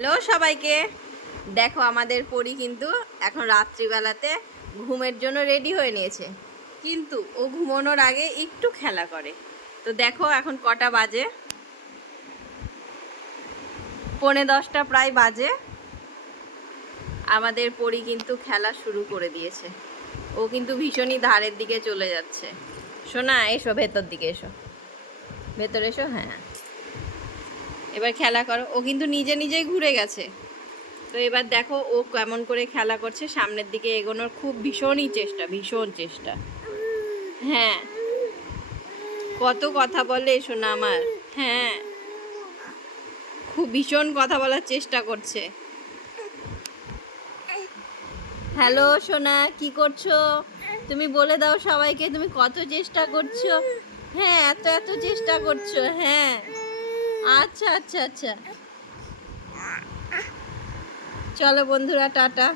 Hello সবাইকে, দেখো আমাদের পরি কিন্তু এখন রাত্রিবেলাতে ঘুমের জন্য রেডি হয়ে নিয়েছে, কিন্তু ও ঘুমানোর আগে একটু খেলা করে। তো দেখো এখন কটা বাজে, 9:45 প্রায় বাজে। আমাদের পরি কিন্তু খেলা শুরু করে দিয়েছে। ও কিন্তু ভীষণই ধারের দিকে চলে যাচ্ছে। শোনা, এসো ভেতর দিকে, এসো ভেতরে এসো। হ্যাঁ, এবার খেলা করো। ও কিন্তু নিজে নিজেই ঘুরে গেছে। তো এবার দেখো ও কেমন করে খেলা করছে, সামনের দিকে এগোনোর খুব ভীষণই চেষ্টা, ভীষণ চেষ্টা। হ্যাঁ, কত কথা বলে শোনা আমার। হ্যাঁ, খুব ভীষণ কথা বলার চেষ্টা করছে। হ্যালো সোনা, কি করছো তুমি? বলে দাও সবাইকে তুমি কত চেষ্টা করছো। হ্যাঁ, এত এত চেষ্টা করছো। হ্যাঁ, আচ্ছা আচ্ছা আচ্ছা, চলো বন্ধুরা, টাটা।